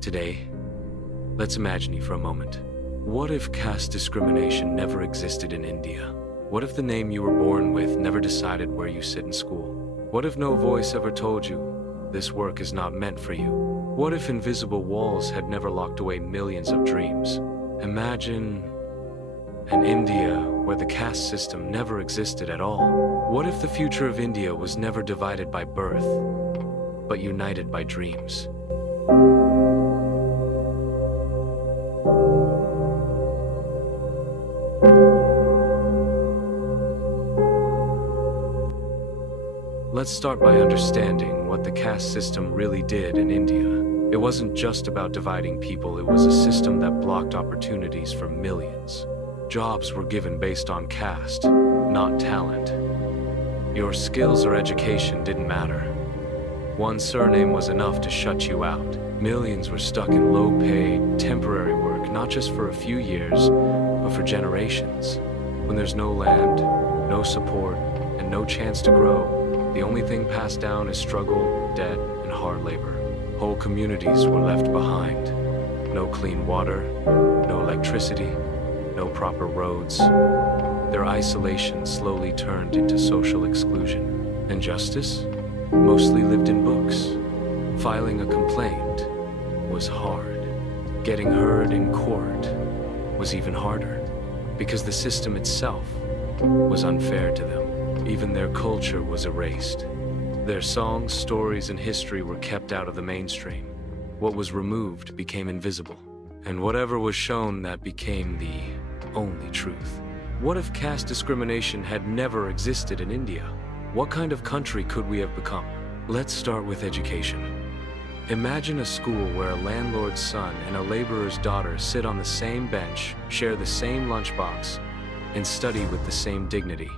Today, let's imagine for a moment. What if caste discrimination never existed in India? What if the name you were born with never decided where you sit in school? What if no voice ever told you, this work is not meant for you? What if invisible walls had never locked away millions of dreams? Imagine an India where the caste system never existed at all. What if the future of India was never divided by birth, but united by dreams? Let's start by understanding what the caste system really did in India. It wasn't just about dividing people, it was a system that blocked opportunities for millions. Jobs were given based on caste, not talent. Your skills or education didn't matter. One surname was enough to shut you out. Millions were stuck in low-paid, temporary work, not just for a few years, but for generations. When there's no land, no support, and no chance to grow, the only thing passed down is struggle, debt, and hard labor. Whole communities were left behind. No clean water, no electricity, no proper roads. Their isolation slowly turned into social exclusion. And justice mostly lived in books. Filing a complaint was hard. Getting heard in court was even harder, because the system itself was unfair to them. Even their culture was erased. Their songs, stories, and history were kept out of the mainstream. What was removed became invisible. And whatever was shown, that became the only truth. What if caste discrimination had never existed in India? What kind of country could we have become? Let's start with education. Imagine a school where a landlord's son and a laborer's daughter sit on the same bench, share the same lunchbox, and study with the same dignity.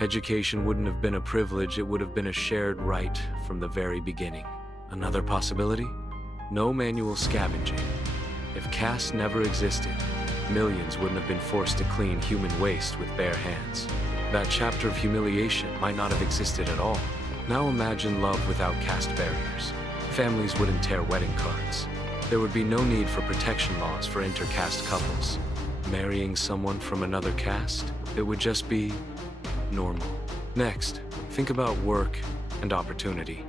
Education wouldn't have been a privilege, it would have been a shared right from the very beginning. Another possibility? No manual scavenging. If caste never existed, millions wouldn't have been forced to clean human waste with bare hands. That chapter of humiliation might not have existed at all. Now imagine love without caste barriers. Families wouldn't tear wedding cards. There would be no need for protection laws for intercaste couples. Marrying someone from another caste, it would just be normal. Next, think about work and opportunity.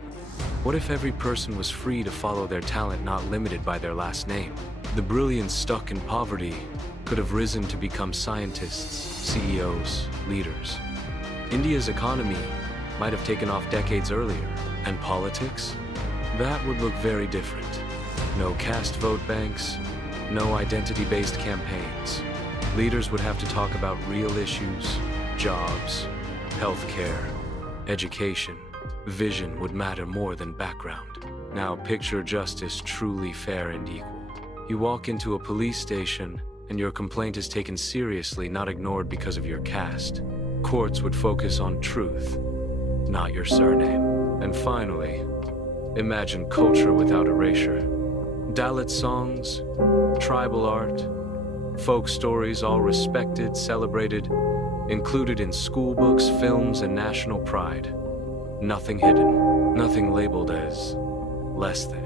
What if every person was free to follow their talent, not limited by their last name? The brilliant stuck in poverty could have risen to become scientists, CEOs, leaders. India's economy might have taken off decades earlier. And politics? That would look very different. No caste vote banks, no identity-based campaigns. Leaders would have to talk about real issues, jobs, healthcare, education. Vision would matter more than background. Now picture justice truly fair and equal. You walk into a police station and your complaint is taken seriously, not ignored because of your caste. Courts would focus on truth, not your surname. And finally, imagine culture without erasure. Dalit songs, tribal art, folk stories, all respected, celebrated, included in school books, films, and national pride. Nothing hidden, nothing labeled as less than.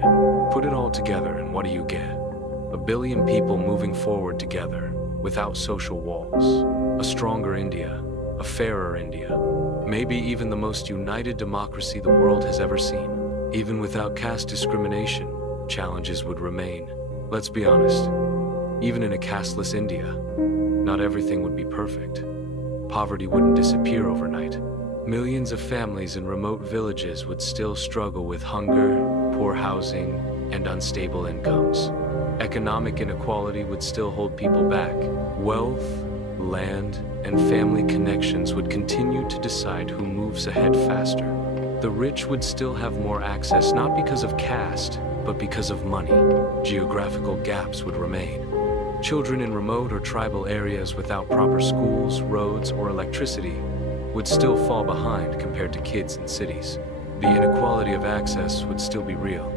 Put it all together and what do you get? 1 billion people moving forward together, without social walls. A stronger India, a fairer India, maybe even the most united democracy the world has ever seen. Even without caste discrimination, challenges would remain. Let's be honest, even in a casteless India, not everything would be perfect. Poverty wouldn't disappear overnight. Millions of families in remote villages would still struggle with hunger, poor housing, and unstable incomes. Economic inequality would still hold people back. Wealth, land, and family connections would continue to decide who moves ahead faster. The rich would still have more access, not because of caste, but because of money. Geographical gaps would remain. Children in remote or tribal areas without proper schools, roads, or electricity would still fall behind compared to kids in cities. The inequality of access would still be real.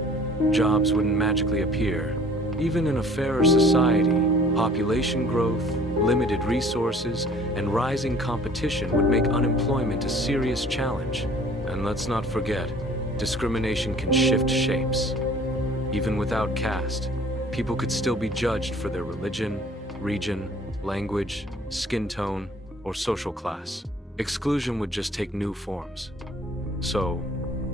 Jobs wouldn't magically appear. Even in a fairer society, population growth, limited resources, and rising competition would make unemployment a serious challenge. And let's not forget, discrimination can shift shapes. Even without caste, People could still be judged for their religion, region, language, skin tone, or social class. Exclusion would just take new forms. So,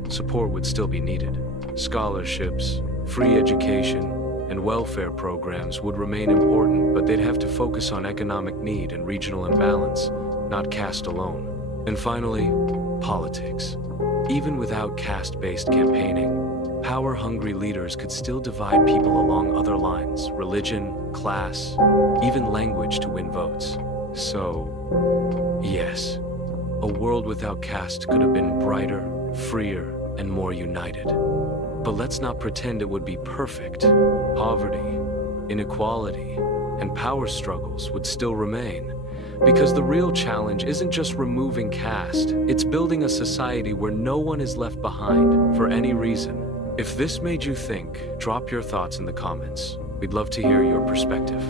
support would still be needed. Scholarships, free education, and welfare programs would remain important, but they'd have to focus on economic need and regional imbalance, not caste alone. And finally, politics. Even without caste-based campaigning, power-hungry leaders could still divide people along other lines, religion, class, even language to win votes. So, yes, a world without caste could have been brighter, freer, and more united. But let's not pretend it would be perfect. Poverty, inequality, and power struggles would still remain. Because the real challenge isn't just removing caste, it's building a society where no one is left behind for any reason. If this made you think, drop your thoughts in the comments. We'd love to hear your perspective.